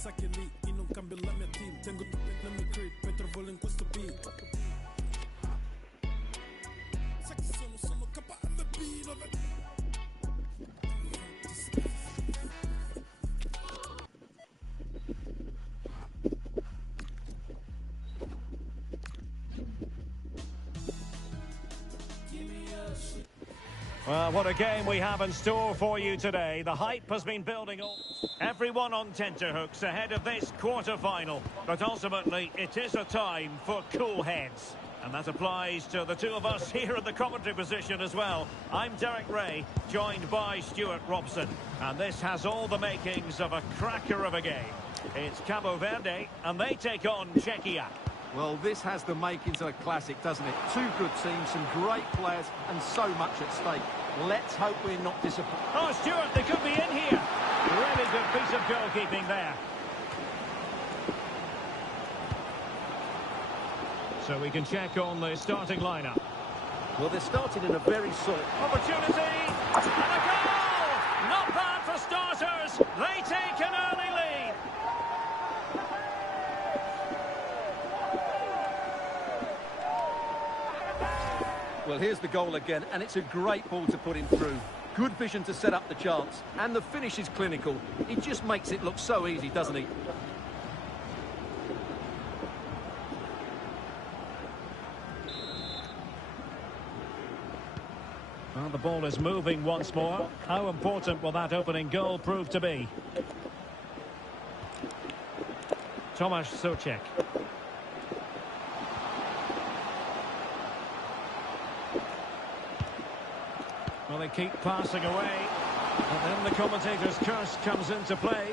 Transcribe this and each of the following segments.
sa che lì in un cambio la mia team. Tengo tutto nel mio crib, poi trovo in questo beat. Sai che sono KMB, vabbè. Well, what a game we have in store for you today. The hype has been building up. Everyone on tenterhooks ahead of this quarter-final. But ultimately, it is a time for cool heads. And that applies to the two of us here in the commentary position as well. I'm Derek Ray, joined by Stuart Robson. And this has all the makings of a cracker of a game. It's Cabo Verde, and they take on Czechia. Well, this has the makings of a classic, doesn't it? Two good teams, some great players, and so much at stake. Let's hope we're not disappointed. Oh, Stuart, they could be in here. Really good piece of goalkeeping there. So we can check on the starting lineup. Well, they're starting in a very solid... Opportunity! And a goal! Not bad for starters. They take an early lead. Well, here's the goal again, and it's a great ball to put him through. Good vision to set up the chance, and the finish is clinical. He just makes it look so easy, doesn't he? Well, the ball is moving once more. How important will that opening goal prove to be? Tomasz Souček. Well, they keep passing away. And then the commentator's curse comes into play.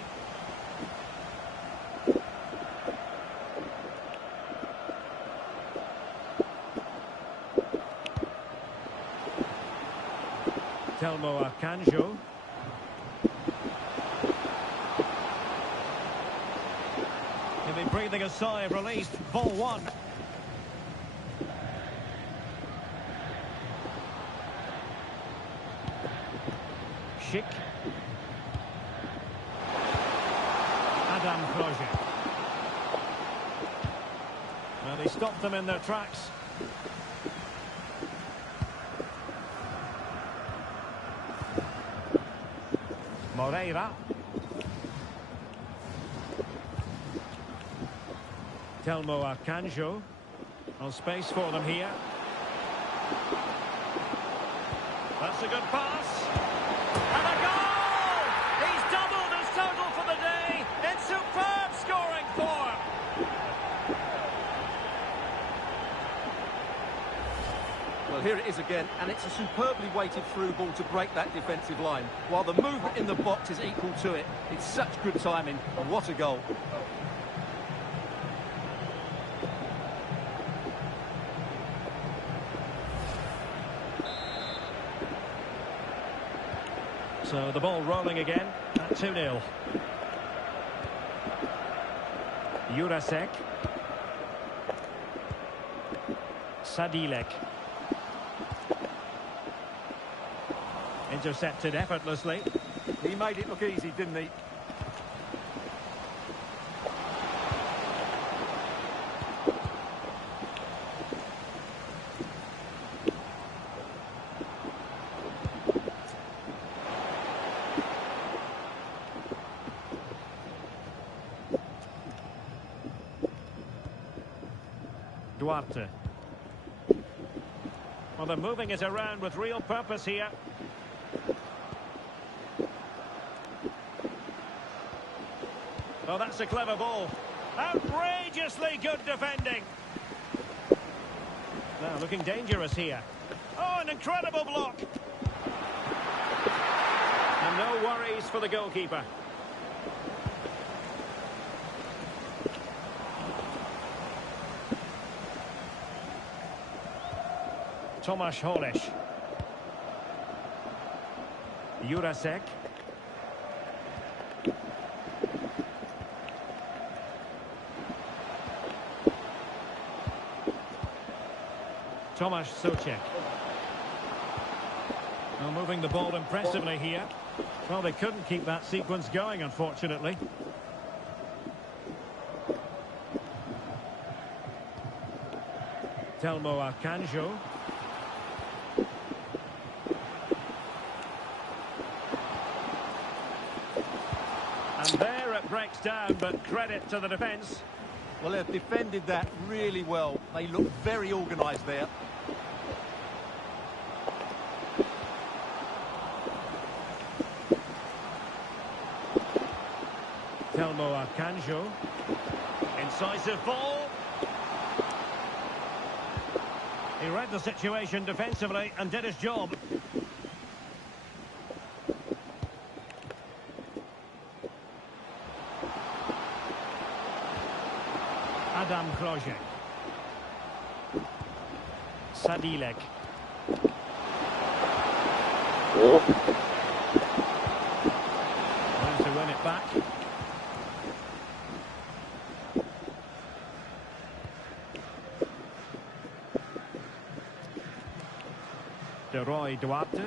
Telmo Akanjo. He'll be breathing a sigh of relief. Ball one. Schick. Adam Proje. Well, they stopped them in their tracks. Moreira. Telmo Akanjo. No space for them here. That's a good pass. And a goal! He's doubled his total for the day in superb scoring form. Well, here it is again, and it's a superbly weighted through ball to break that defensive line. While the movement in the box is equal to it. It's such good timing, and what a goal. So the ball rolling again at 2-0. Jurasek. Sadilek. Intercepted effortlessly. He made it look easy, didn't he? Duarte. Well, they're moving it around with real purpose here. Oh, that's a clever ball. Outrageously good defending. Now, looking dangerous here. Oh, an incredible block. And no worries for the goalkeeper. Tomasz Holeš. Jurasek. Tomasz Souček. Well, moving the ball impressively here. Well, they couldn't keep that sequence going, unfortunately. Telmo Akanjo. And there it breaks down, but credit to the defence. Well, they've defended that really well. They look very organised there. Telmo Akanjo. Incisive ball. He read the situation defensively and did his job. Adam Krojek. Sadilek. Trying to win it back. De Roy Duarte.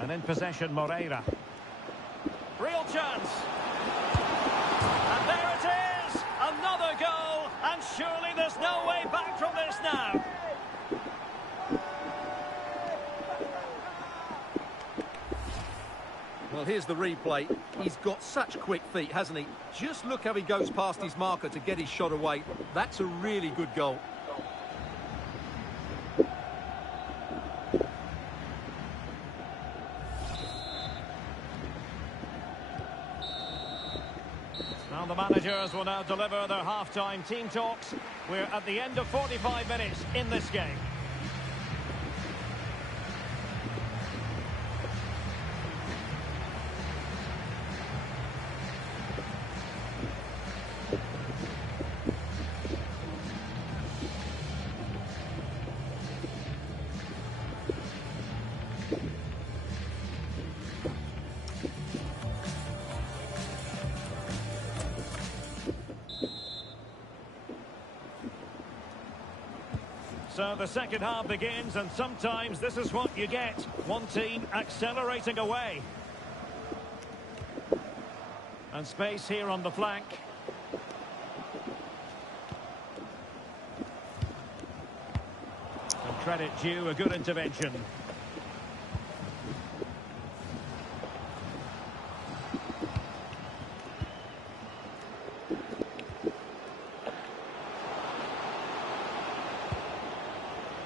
And in possession, Moreira. Real chance. And there it is! Another goal! And surely there's no way back from this now. Well, here's the replay. He's got such quick feet, hasn't he? Just look how he goes past his marker to get his shot away. That's a really good goal. Now the managers will now deliver their half-time team talks. We're at the end of 45 minutes in this game. So the second half begins, and sometimes this is what you get. One team accelerating away. And space here on the flank. And credit due, a good intervention.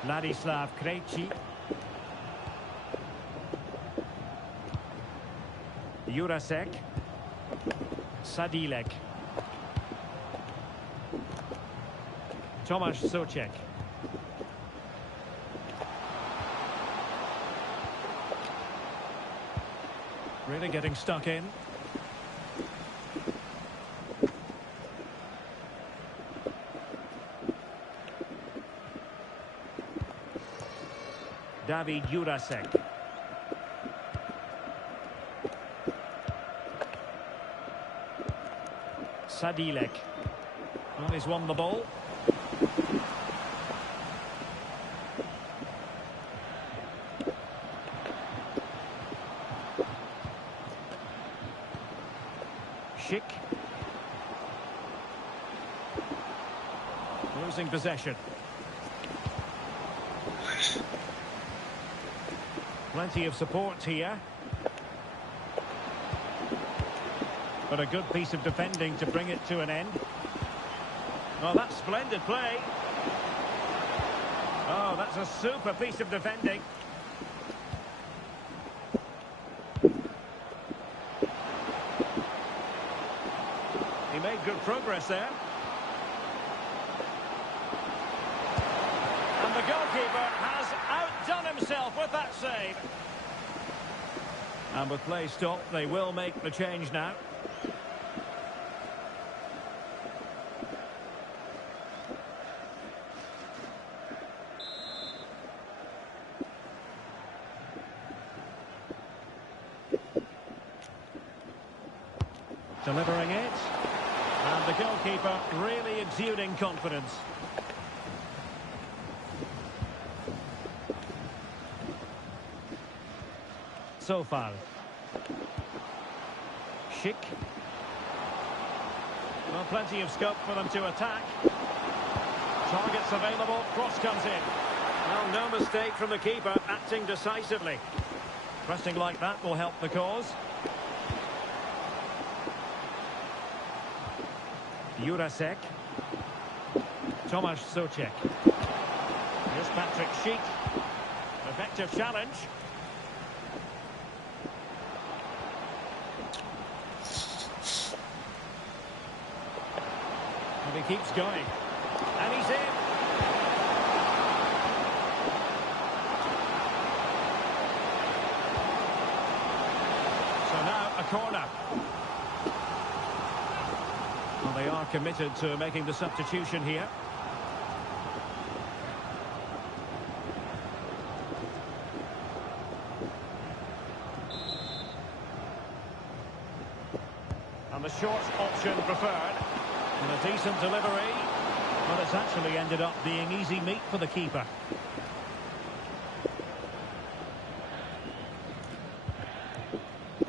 Ladislav Krejci. Jurasek. Sadilek. Tomasz Souček. Really getting stuck in. David Jurasek. Sadilek. Well, he's won the ball. Schick. Losing possession. Plenty of support here. But a good piece of defending to bring it to an end. Oh, that's splendid play. Oh, that's a super piece of defending. He made good progress there. And the goalkeeper has outdone himself with that save. And with play stopped, they will make the change now. Delivering it. And the goalkeeper really exuding confidence. Sofal. Schick. Well, plenty of scope for them to attack. Targets available, cross comes in. Well, no mistake from the keeper, acting decisively. Pressing like that will help the cause. Jurasek. Tomasz Souček. Here's Patrick Schick. Effective challenge. And he keeps going. And he's in. So now a corner. Well, they are committed to making the substitution here. And the short option preferred. And a decent delivery. Well, it's actually ended up being easy meat for the keeper.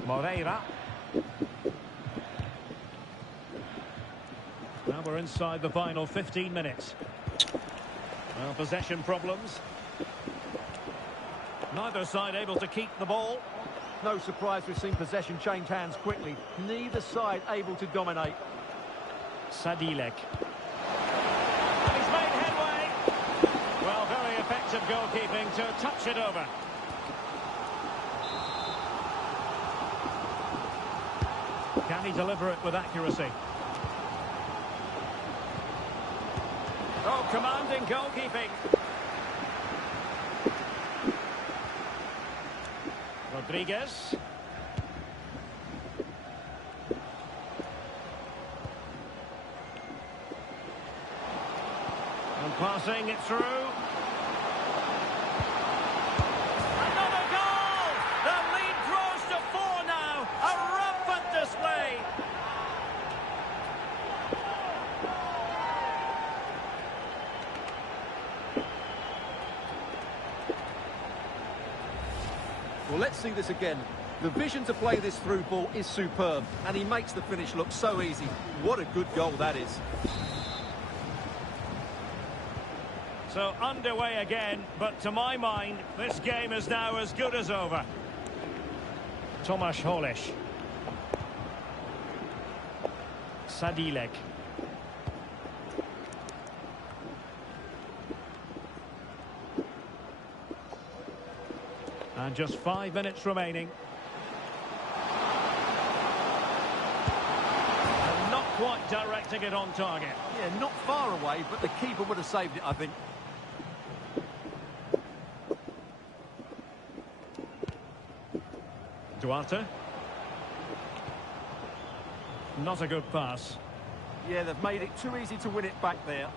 Moreira. Well, we're inside the final 15 minutes. Well, possession problems. Neither side able to keep the ball. No surprise we've seen possession change hands quickly. Neither side able to dominate. Sadilek. And he's made headway. Well, very effective goalkeeping to touch it over. Can he deliver it with accuracy? Oh, commanding goalkeeping. Rodriguez. And passing it through. Another goal! The lead grows to 4 now. A rampant display. Well, let's see this again. The vision to play this through ball is superb, and he makes the finish look so easy. What a good goal that is. So underway again, but to my mind, this game is now as good as over. Tomasz Holeš. Sadilek. And just 5 minutes remaining. And not quite directing it on target. Yeah, not far away, but the keeper would have saved it, I think. Duarte. Not a good pass. Yeah, they've made it too easy to win it back there.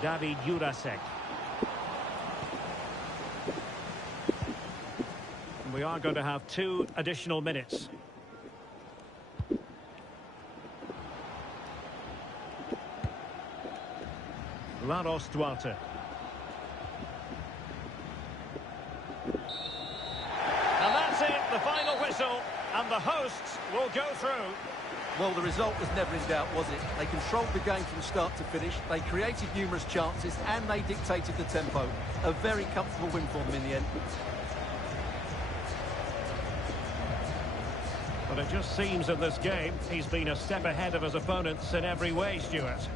David Jurasek. And we are going to have 2 additional minutes. Laros Duarte. And that's it, the final whistle, and the hosts will go through. Well, the result was never in doubt, was it? They controlled the game from start to finish, they created numerous chances, and they dictated the tempo. A very comfortable win for them in the end. But it just seems in this game, he's been a step ahead of his opponents in every way, Stuart.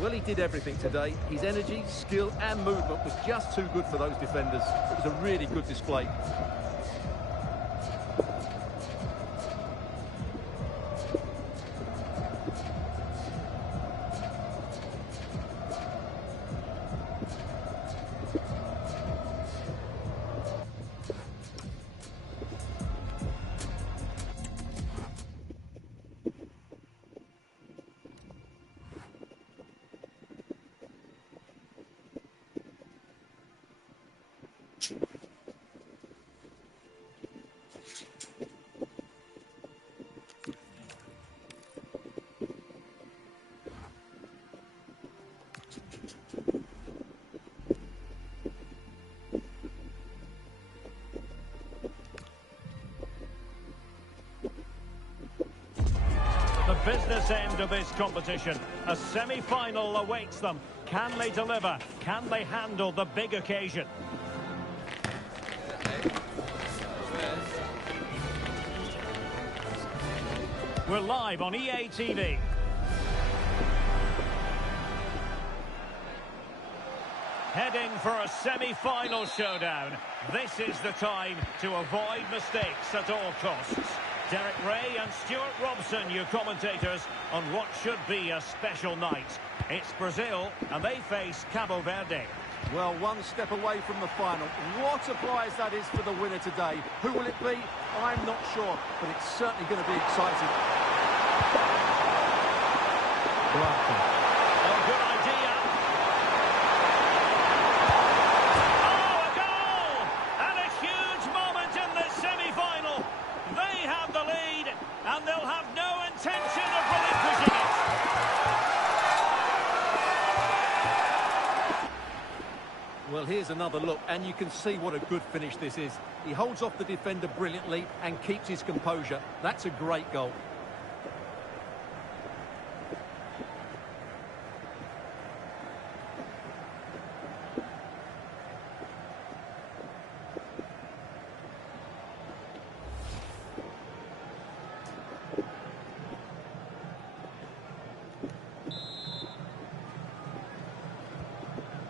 Well, he did everything today. His energy, skill and movement was just too good for those defenders. It was a really good display. business end of this competition. A semi-final awaits them. Can they deliver? Can they handle the big occasion? We're live on EA TV. Heading for a semi-final showdown. This is the time to avoid mistakes at all costs. Derek Ray and Stuart Robson, your commentators, on what should be a special night. It's Brazil, and they face Cabo Verde. Well, one step away from the final. What a prize that is for the winner today. Who will it be? I'm not sure, but it's certainly going to be exciting. Oh, good idea. Oh, a goal! And a huge moment in this semi-final. They have the lead, and they'll have no intention of relinquishing it. Well, here's another look, and you can see what a good finish this is. He holds off the defender brilliantly and keeps his composure. That's a great goal.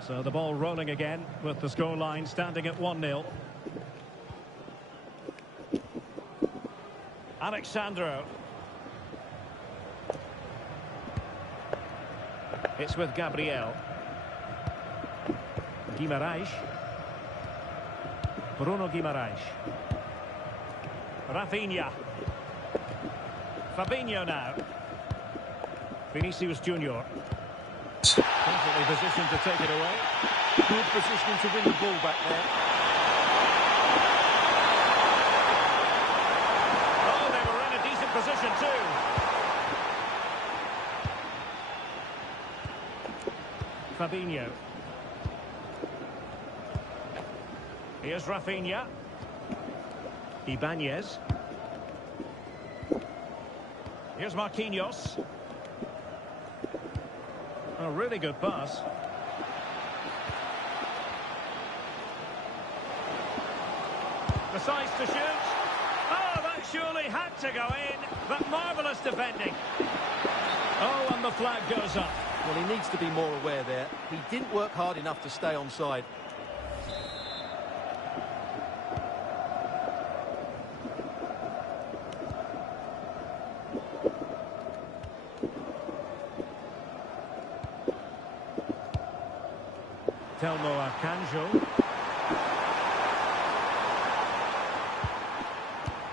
So the ball rolling again with the scoreline standing at 1-0. Alexandro. It's with Gabriel. Guimarães. Bruno Guimarães. Rafinha. Fabinho now. Vinicius Junior. Perfectly positioned to take it away. Good positioning to win the ball back there. Oh, they were in a decent position too. Fabinho. Here's Rafinha. Ibanez. Here's Marquinhos. A really good pass. Decides to shoot. Oh, that surely had to go in. But marvellous defending. Oh, and the flag goes up. Well, he needs to be more aware there. He didn't work hard enough to stay onside. Telmo Akanjo.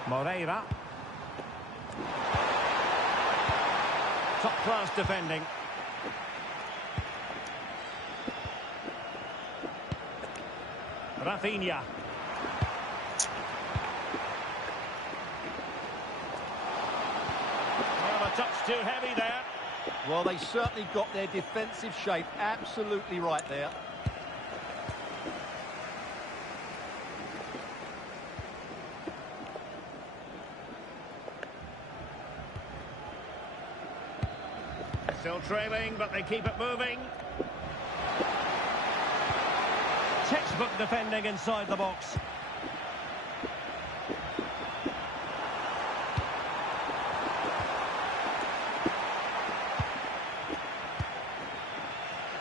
Moreira. Top-class defending. Rafinha. Well, a touch too heavy there. Well, they certainly got their defensive shape absolutely right there. Still trailing, but they keep it moving. Textbook defending inside the box.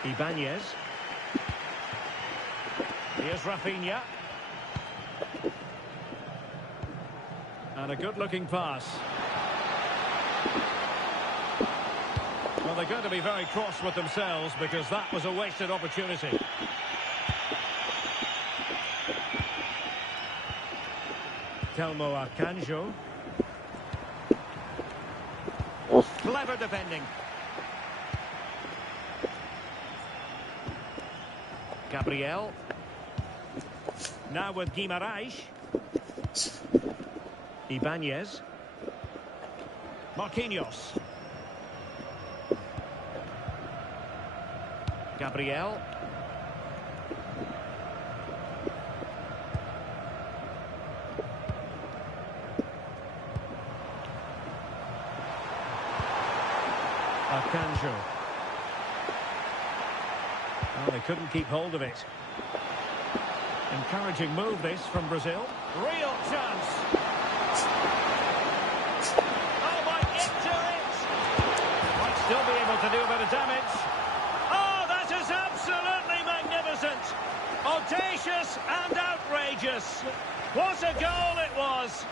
Ibanez. Here's Rafinha. And a good-looking pass. Well, they're going to be very cross with themselves because that was a wasted opportunity. Telmo Akanjo. Clever defending. Gabriel. Now with Guimarães. Ibanez. Marquinhos. Gabriel. Akanjo. Well, they couldn't keep hold of it. Encouraging move this from Brazil. Real chance. Oh, might into it. Might still be able to do a bit of damage. Oh, that is absolutely magnificent. Audacious and outrageous. What a goal it was.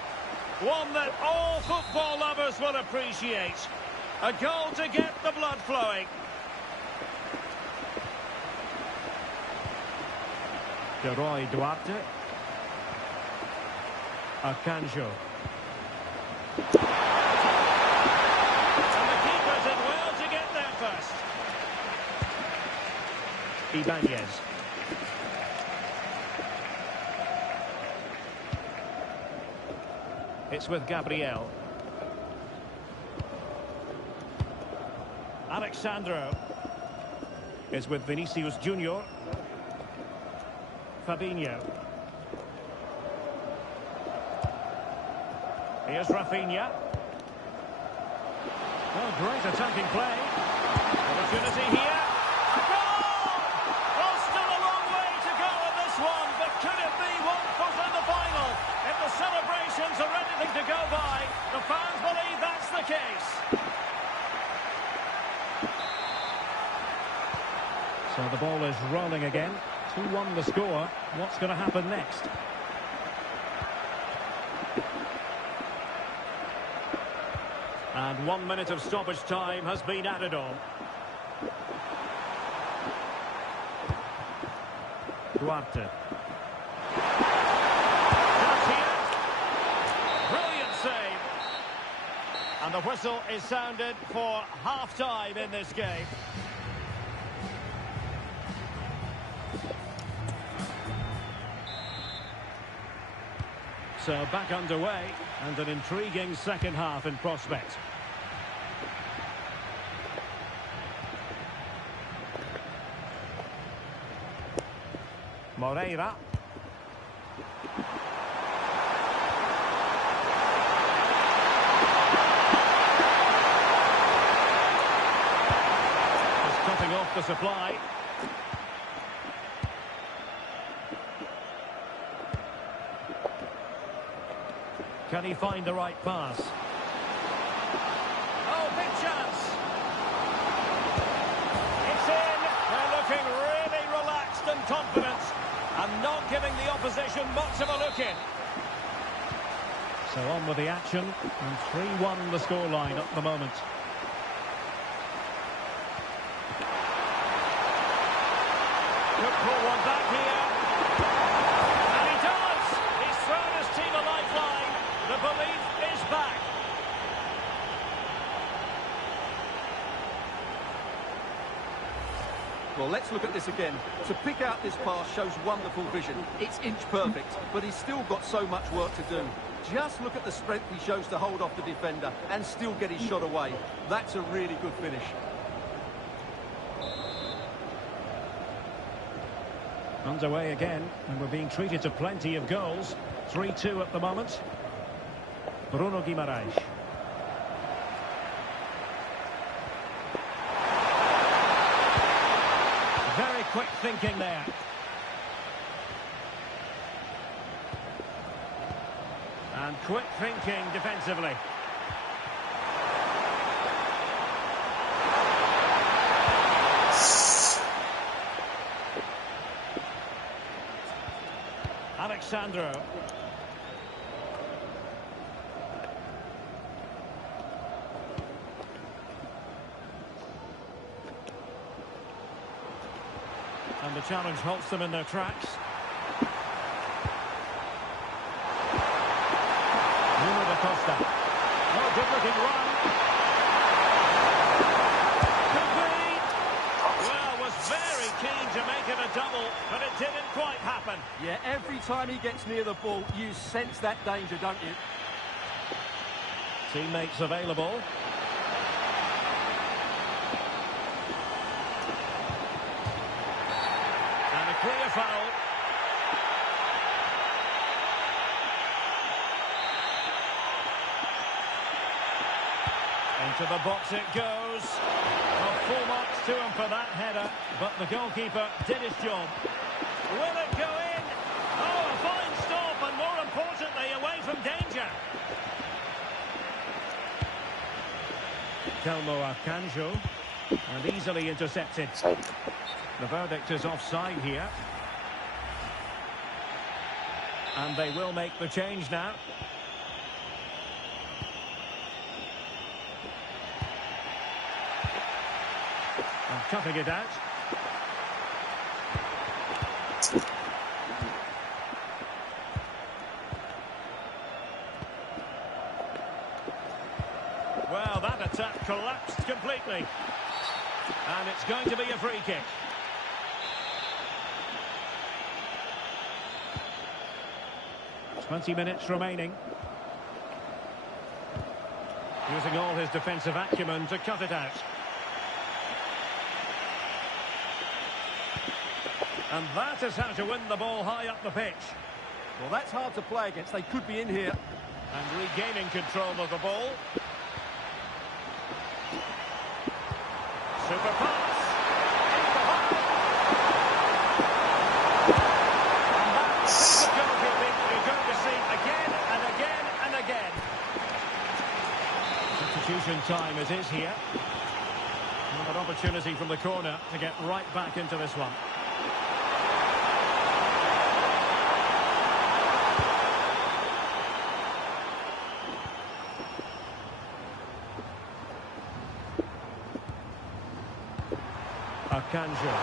One that all football lovers will appreciate. A goal to get the blood flowing. De Roy Duarte. Akanjo. And the keeper did well to get there first. Ibanez. It's with Gabriel. Alexandro. It's with Vinicius Junior. Fabinho. Here's Rafinha. Well, great attacking play. Opportunity here. A goal! Well, still a long way to go in this one, but could it be 1 foot in the final? If the celebrations are anything to go by, the fans believe that's the case. So the ball is rolling again. 2-1 the score. What's going to happen next? And 1 minute of stoppage time has been added on. Duarte. Brilliant save. And the whistle is sounded for half-time in this game. So back underway, and an intriguing second half in prospect. Moreira. Just cutting off the supply. Can he find the right pass? Oh, big chance. It's in. They're looking really relaxed and confident and not giving the opposition much of a look in. So on with the action, and 3-1 the scoreline at the moment. Could pull one back here. And he does! He's thrown his team a lifeline. The belief is back. Well, let's look at this again. To pick out this pass shows wonderful vision. It's inch perfect, but he's still got so much work to do. Just look at the strength he shows to hold off the defender and still get his shot away. That's a really good finish. Underway again, and we're being treated to plenty of goals. 3-2 at the moment. Bruno Guimaraes. Very quick thinking there. And quick thinking defensively. Alexandro. And the challenge halts them in their tracks. Nuno da Costa. Oh, good looking run. Could be. Well, was very keen to make it a double, but it didn't quite happen. Yeah, every time he gets near the ball, you sense that danger, don't you? Teammates available. And a clear foul. Into the box it goes. Well, full marks to him for that header, but the goalkeeper did his job. Will it go in? Oh, a fine stop, and more importantly, away from danger. Telmo Akanjo, and easily intercepted. The verdict is offside here. And they will make the change now. And cutting it out. Well, that attack collapsed completely. And it's going to be a free kick. "20 minutes remaining." Using all his defensive acumen to cut it out. And that is how to win the ball high up the pitch. Well, that's hard to play against. They could be in here. And regaining control of the ball. Super pass. And that's the goalkeeping you're going to see again and again and again. Substitution time it is here. An opportunity from the corner to get right back into this one. Akanjo.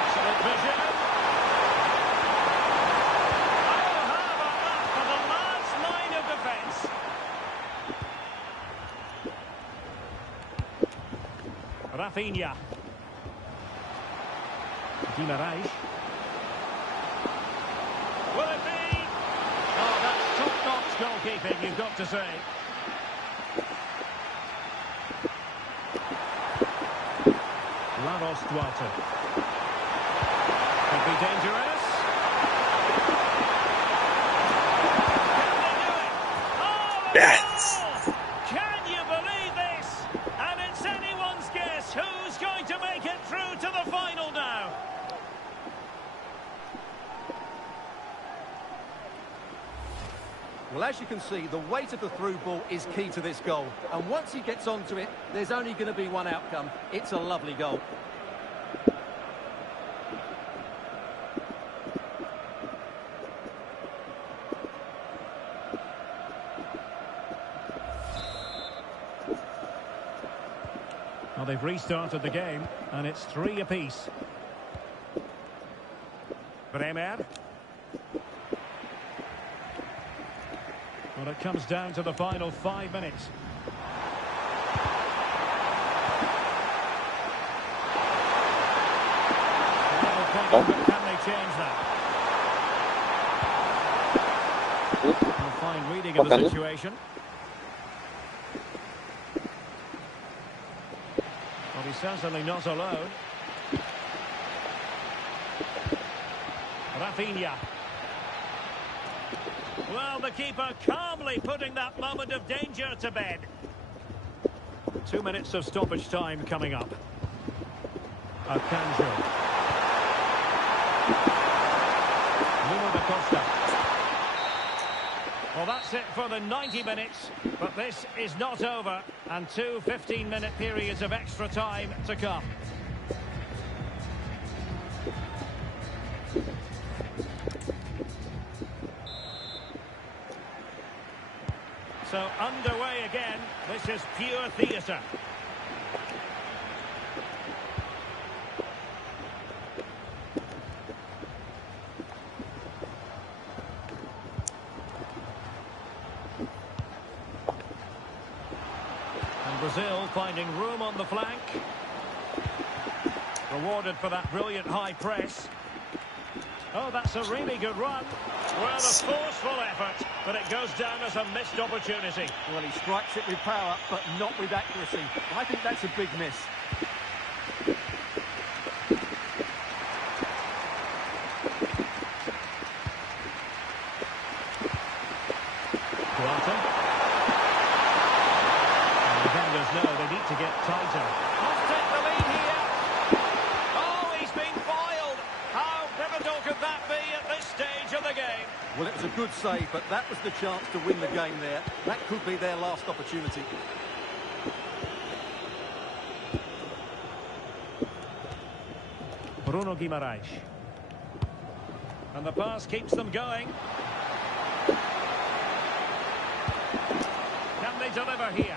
Excellent vision. Oh, how about that for the last line of defence? Rafinha. Guimarães. Will it be? Oh, that's top-notch goalkeeping, you've got to say. Ramos Duarte. Could be dangerous. Can they do it? Oh, Yes. goal! Can you believe this? And it's anyone's guess who's going to make it through to the final now. Well, as you can see, the weight of the through ball is key to this goal. And once he gets onto it, there's only going to be one outcome. It's a lovely goal. Well, they've restarted the game, and it's 3 apiece. Bremer. Well, it comes down to the final 5 minutes. Can they change that? A fine reading of the situation. Well, he's certainly not alone. Rafinha. Well, the keeper calmly putting that moment of danger to bed. 2 minutes of stoppage time coming up. Akanjo. Nuno da Costa. Well, that's it for the 90 minutes, but this is not over, and 2 15-minute periods of extra time to come. So underway again. This is pure theatre. And Brazil finding room on the flank. Rewarded for that brilliant high press. Oh, that's a really good run. Well, a forceful effort, but it goes down as a missed opportunity. Well, he strikes it with power, but not with accuracy. I think that's a big miss. Duarte. And then there's no they need to get tighter. Must take the lead here. Oh, he's been foiled. How pivotal could that be at this stage of the game? Well, it was a good save, but that was the chance to win the game there. That could be their last opportunity. Bruno Guimaraes. And the pass keeps them going. Can they deliver here?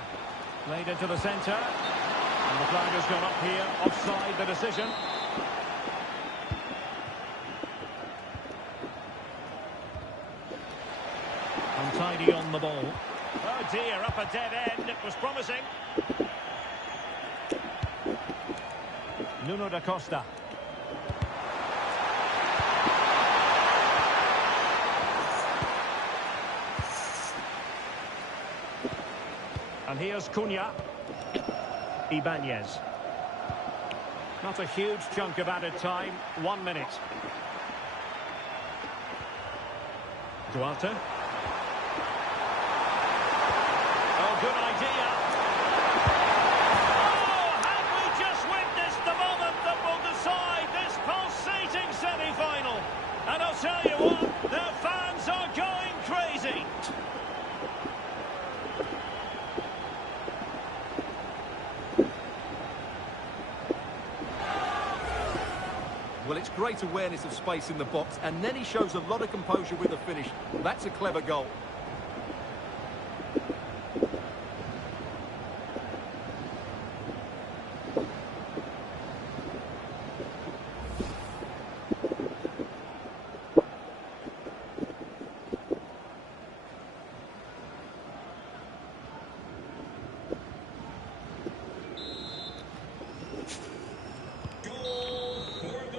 Played into the centre. And the flag has gone up here. Offside the decision. Untidy on the ball. Oh dear, up a dead end. It was promising. Nuno da Costa. And here's Cunha. Ibanez. Not a huge chunk of added time. 1 minute. Duarte. Oh, good idea. Oh, have we just witnessed the moment that will decide this pulsating semi-final? And I'll tell you what, their fans are going crazy. Well, it's great awareness of space in the box, and then he shows a lot of composure with the finish. That's a clever goal.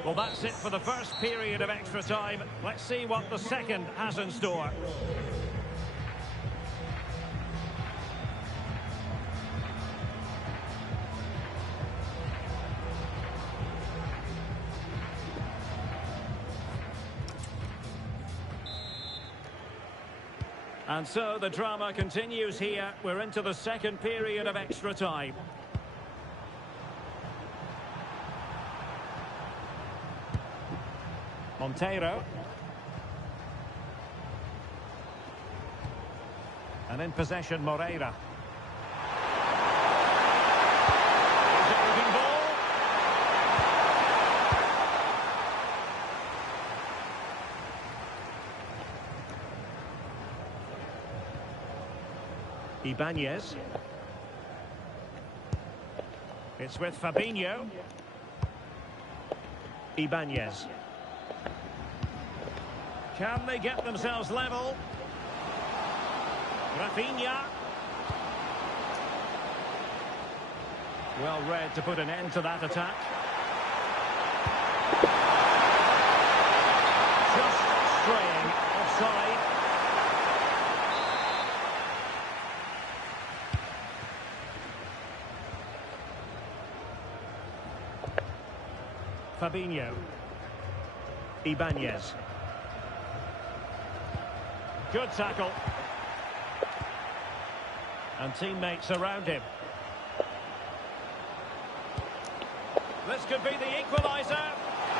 Well, that's it for the first period of extra time. Let's see what the second has in store. And so the drama continues here. We're into the second period of extra time. Monteiro. And in possession, Moreira. Is it looking ball? Ibanez. It's with Fabinho. Ibanez. Can they get themselves level? Rafinha. Well read to put an end to that attack. Just straying offside. Fabinho. Ibanez. Good tackle. And teammates around him. This could be the equaliser.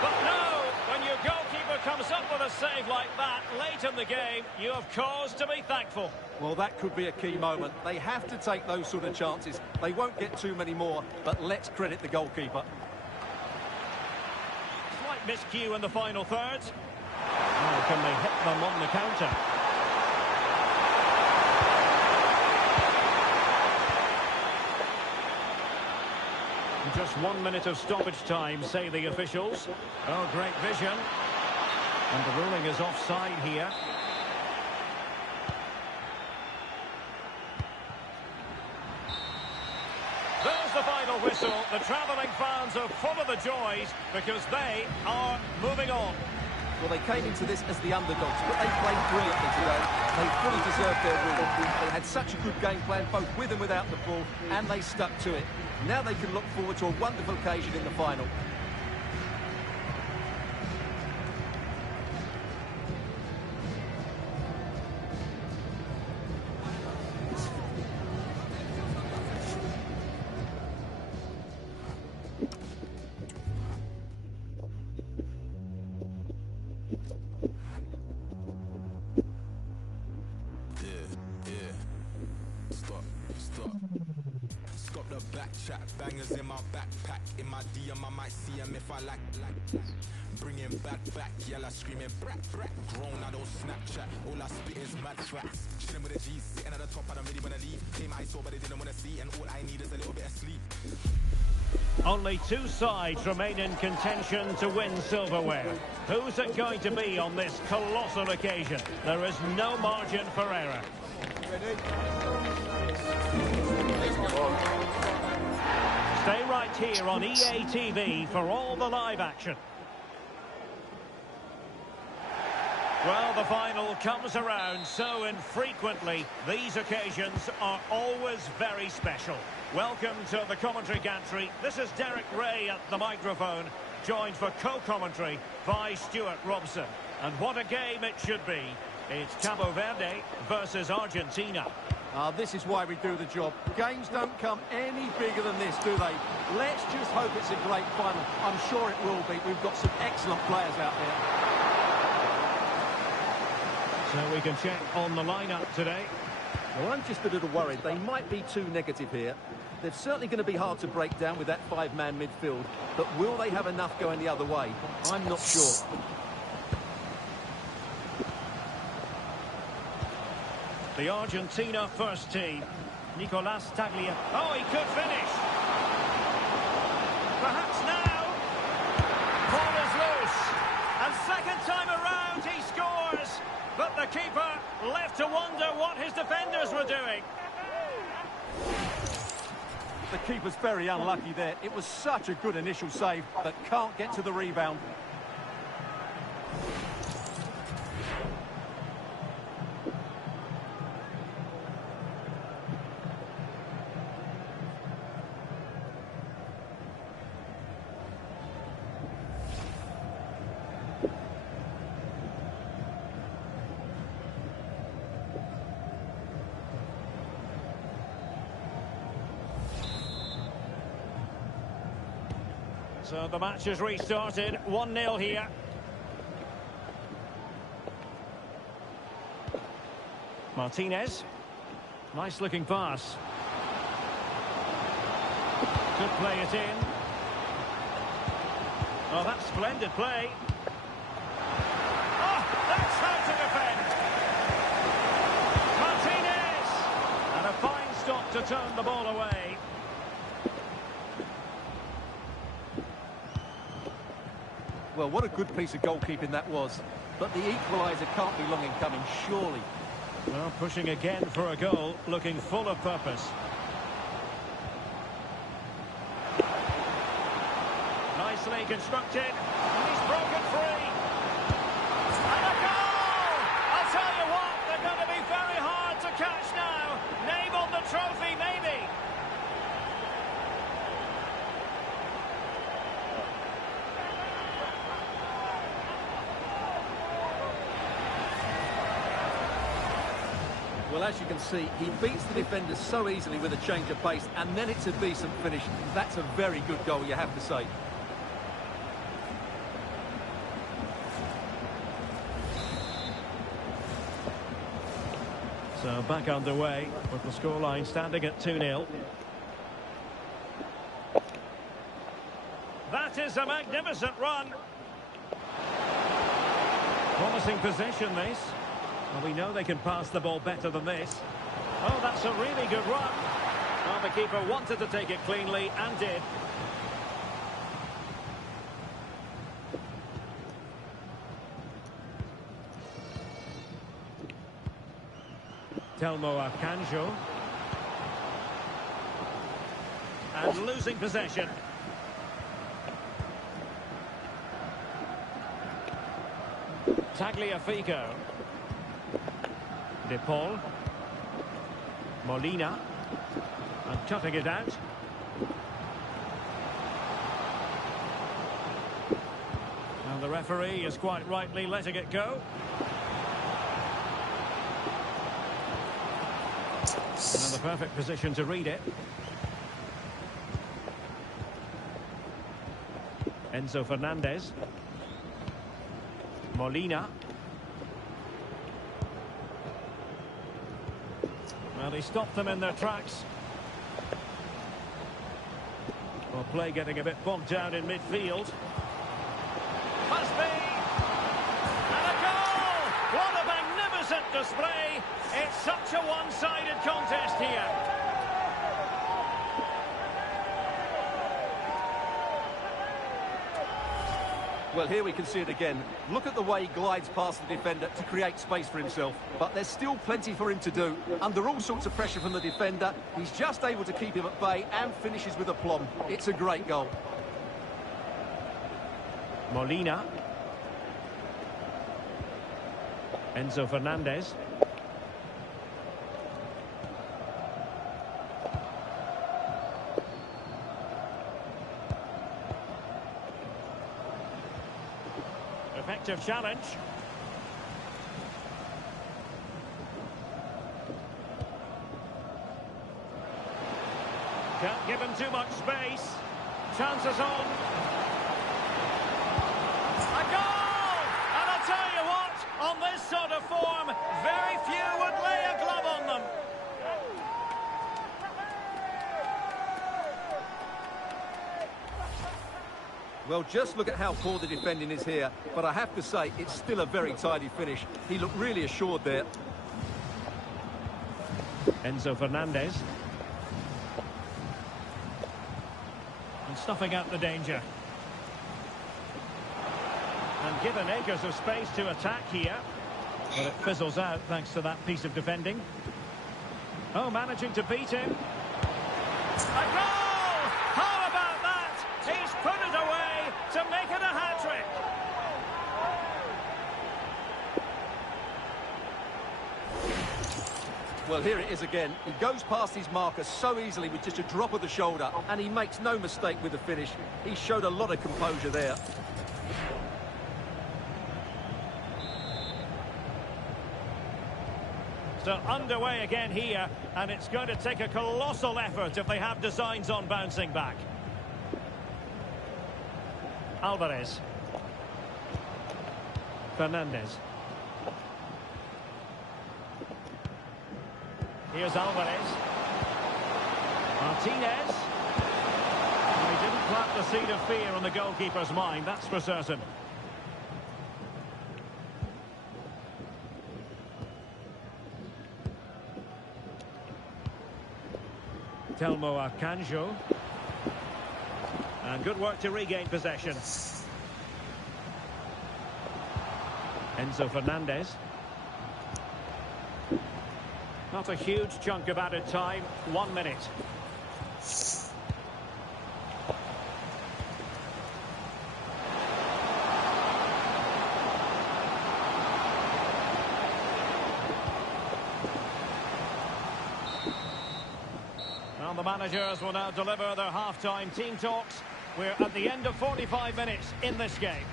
But no, when your goalkeeper comes up with a save like that late in the game, you have cause to be thankful. Well, that could be a key moment. They have to take those sort of chances. They won't get too many more, but let's credit the goalkeeper. Slight miscue in the final third. Oh, can they hit them on the counter? Just 1 minute of stoppage time, say the officials. Oh, great vision. And the ruling is offside here. There's the final whistle. The travelling fans are full of the joys because they are moving on. Well, they came into this as the underdogs, but they played brilliantly today. They fully deserved their win. They had such a good game plan, both with and without the ball, and they stuck to it. Now they can look forward to a wonderful occasion in the final. Snapchat, bangers in my backpack. In my DM, I might see them if I like. Bringing back, yella screaming, brat. Grown, I don't Snapchat. All I spit is mad facts. Chilling with the G's, sitting at the top, I don't really wanna leave. Came I saw, but they didn't wanna see, and all I need is a little bit of sleep. Only two sides remain in contention to win silverware. Who's it going to be on this colossal occasion? There is no margin for error. Stay right here on EA TV for all the live action. Well, the final comes around so infrequently. These occasions are always very special. Welcome to the commentary gantry. This is Derek Ray at the microphone, joined for co-commentary by Stuart Robson. And what a game it should be. It's Cabo Verde versus Argentina. This is why we do the job. Games don't come any bigger than this, do they? Let's just hope it's a great final. I'm sure it will be. We've got some excellent players out there. So we can check on the lineup today. Well, I'm just a little worried. They might be too negative here. They're certainly going to be hard to break down with that five-man midfield. But will they have enough going the other way? I'm not sure. The Argentina first team. Nicolas Taglia. Oh, he could finish. Perhaps now. Ball is loose. And second time around, he scores. But the keeper left to wonder what his defenders were doing. The keeper's very unlucky there. It was such a good initial save, but can't get to the rebound. So the match has restarted. 1-0 here. Martinez. Nice looking pass. Could play it in. Oh, that's splendid play. Oh, that's how to defend. Martinez! And a fine stop to turn the ball away. Well, what a good piece of goalkeeping that was. But the equaliser can't be long in coming, surely. Well, pushing again for a goal, looking full of purpose. Nicely constructed. And he's broken free. And a goal! I'll tell you what, they're going to be very hard to catch now. Name on the trophy, maybe. Well, as you can see, he beats the defenders so easily with a change of pace, and then it's a decent finish. That's a very good goal, you have to say. So back underway with the scoreline standing at 2-0. That is a magnificent run. Promising possession, this. Well, we know they can pass the ball better than this. Oh, that's a really good run. Well, the keeper wanted to take it cleanly and did. Telmo Akanjo. And losing possession. Tagliafico. De Paul. Molina. And cutting it out. And the referee is quite rightly letting it go. And the perfect position to read it. Enzo Fernandez. Molina. Well, he stopped them in their tracks. Well, play getting a bit bogged down in midfield. Must be! And a goal! What a magnificent display! It's such a one-sided contest here. Well, here we can see it again. Look at the way he glides past the defender to create space for himself. But there's still plenty for him to do. Under all sorts of pressure from the defender, he's just able to keep him at bay and finishes with aplomb. It's a great goal. Molina. Enzo Fernandez. Effective challenge. Can't give him too much space. Chances on. A goal! And I'll tell you what, on this sort of form, very few would lay a glove on them. Well, just look at how poor the defending is here. But I have to say, it's still a very tidy finish. He looked really assured there. Enzo Fernandez. And stuffing out the danger. And given acres of space to attack here. But it fizzles out thanks to that piece of defending. Oh, managing to beat him. A goal! How about that? He's put it away to make it a hat-trick. Well, here it is again. He goes past his marker so easily with just a drop of the shoulder, and he makes no mistake with the finish. He showed a lot of composure there. So underway again here, and it's going to take a colossal effort if they have designs on bouncing back. Alvarez. Fernandez. Here's Alvarez. Martinez. Well, he didn't plant the seed of fear on the goalkeeper's mind, that's for certain. Telmo Akanjo. And good work to regain possession. Enzo Fernandez. Not a huge chunk of added time. 1 minute. Well, the managers will now deliver their half-time team talks. We're at the end of 45 minutes in this game.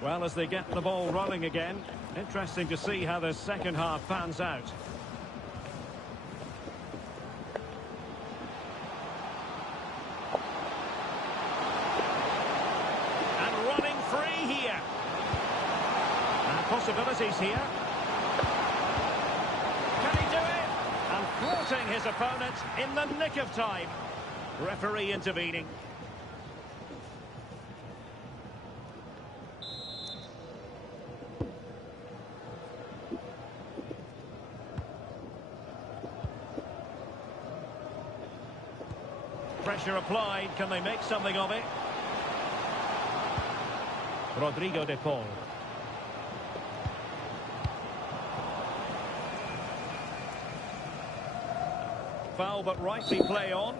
Well, as they get the ball rolling again, interesting to see how the second half pans out. And running free here. And possibilities here. Can he do it? And thwarting his opponent in the nick of time. Referee intervening. Pressure applied. Can they make something of it? Rodrigo de Paul. Foul, but rightly play on.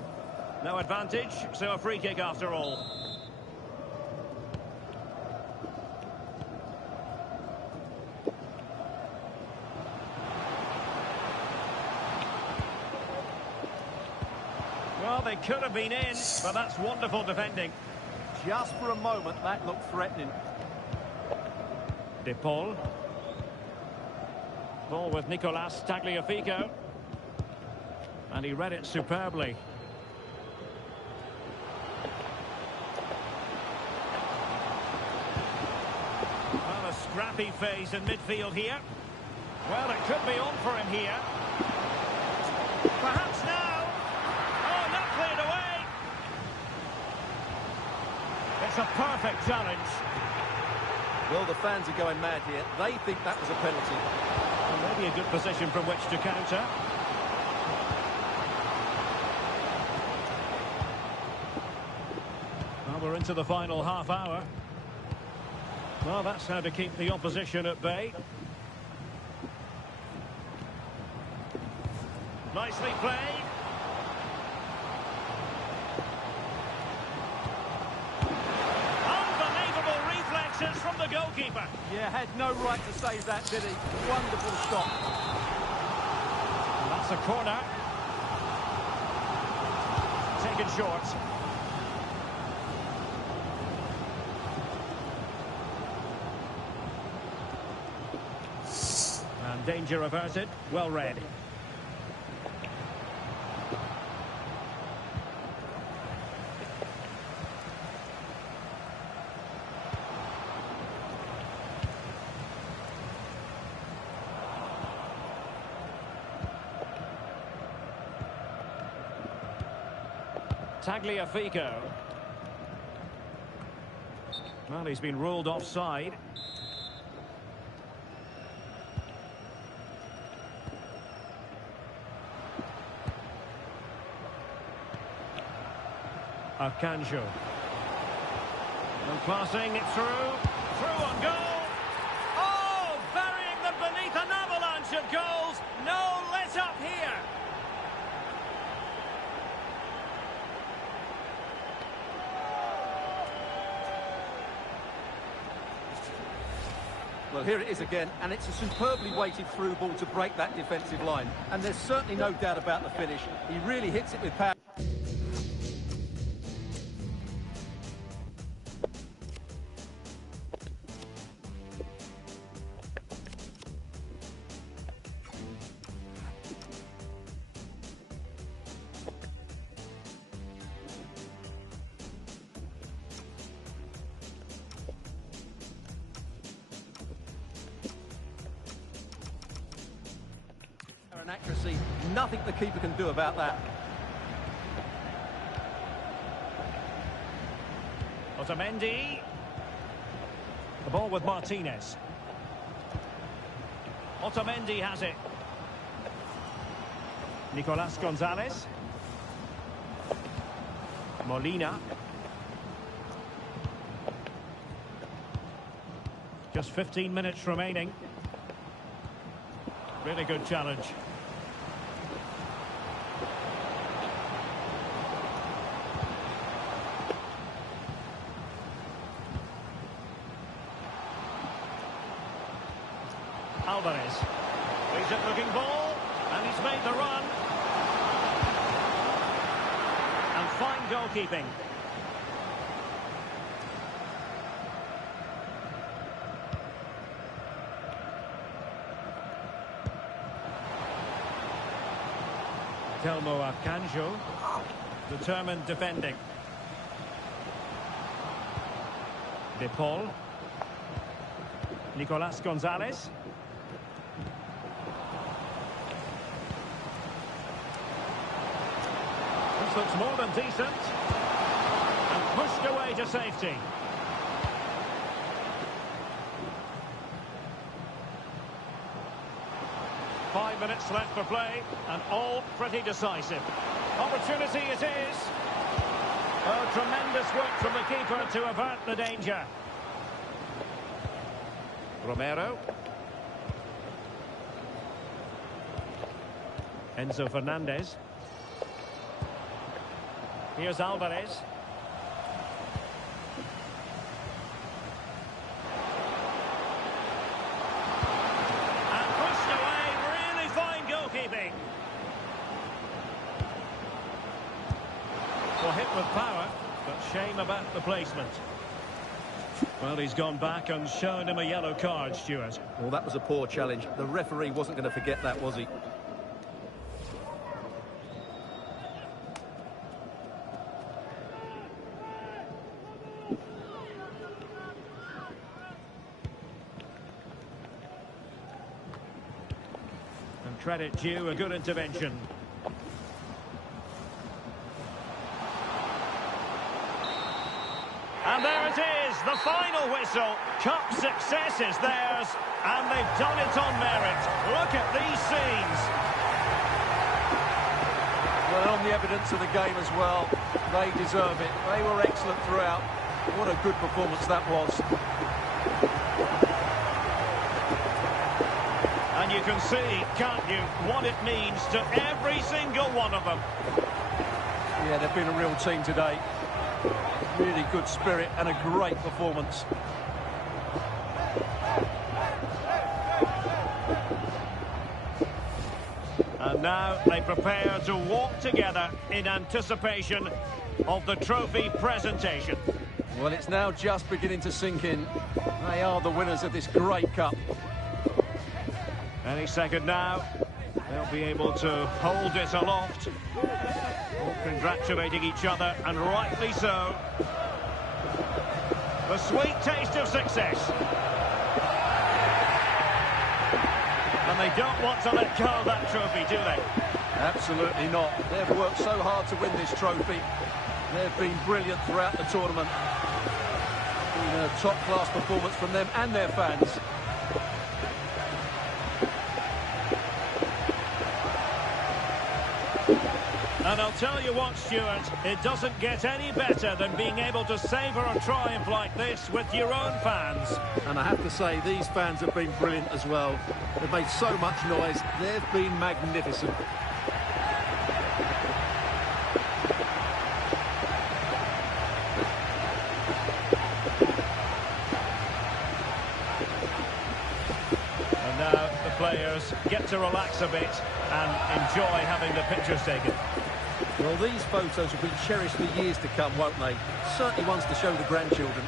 No advantage, so a free kick after all. Well, they could have been in, but that's wonderful defending. Just for a moment, that looked threatening. De Paul. Ball with Nicolas Tagliafico. And he read it superbly. scrappy phase in midfield here. Well, it could be on for him here. Perhaps now. Oh, not cleared away. It's a perfect challenge. Well, the fans are going mad here. They think that was a penalty. Well, maybe a good position from which to counter. Well, we're into the final half hour. Well, that's how to keep the opposition at bay. Nicely played. Unbelievable reflexes from the goalkeeper. Yeah, had no right to save that, did he? Wonderful stop. And that's a corner. Taken short. And danger averted. Well read. Tagliafico. Well, he's been ruled offside. Akanjo. And passing it through. Through on goal. Oh, burying them beneath an avalanche of goals. No let up here. Well, here it is again, and it's a superbly weighted through ball to break that defensive line. And there's certainly no doubt about the finish. He really hits it with power. And accuracy, nothing the keeper can do about that. Otamendi. The ball with Martinez. Otamendi has it. Nicolas Gonzalez. Molina. Just 15 minutes remaining. Really good challenge. Alvarez. Decent looking ball, and he's made the run. And fine goalkeeping. Telmo Akanjo, determined defending. De Paul. Nicolas Gonzalez. This looks more than decent. And pushed away to safety. Five minutes left for play, and all pretty decisive. Opportunity it is. Oh, tremendous work from the keeper to avert the danger. Romero. Enzo Fernandez. Here's Alvarez. Well, hit with power, but shame about the placement. Well, he's gone back and shown him a yellow card, Stuart. Well, that was a poor challenge. The referee wasn't going to forget that, was he? Credit due, a good intervention. And there it is, the final whistle. Cup success is theirs, and they've done it on merit. Look at these scenes. Well, on the evidence of the game as well, they deserve it. They were excellent throughout. What a good performance that was. And you can see, can't you, what it means to every single one of them. Yeah, they've been a real team today. Really good spirit and a great performance. And now they prepare to walk together in anticipation of the trophy presentation. Well, it's now just beginning to sink in. They are the winners of this great cup. Any second now, they'll be able to hold it aloft. All congratulating each other, and rightly so. The sweet taste of success. And they don't want to let go of that trophy, do they? Absolutely not. They've worked so hard to win this trophy. They've been brilliant throughout the tournament. Been a top-class performance from them and their fans. And I'll tell you what, Stuart, it doesn't get any better than being able to savour a triumph like this with your own fans. And I have to say, these fans have been brilliant as well. They've made so much noise. They've been magnificent. And now the players get to relax a bit and enjoy having the pictures taken. Well, these photos will be cherished for years to come, won't they? Certainly ones to show the grandchildren.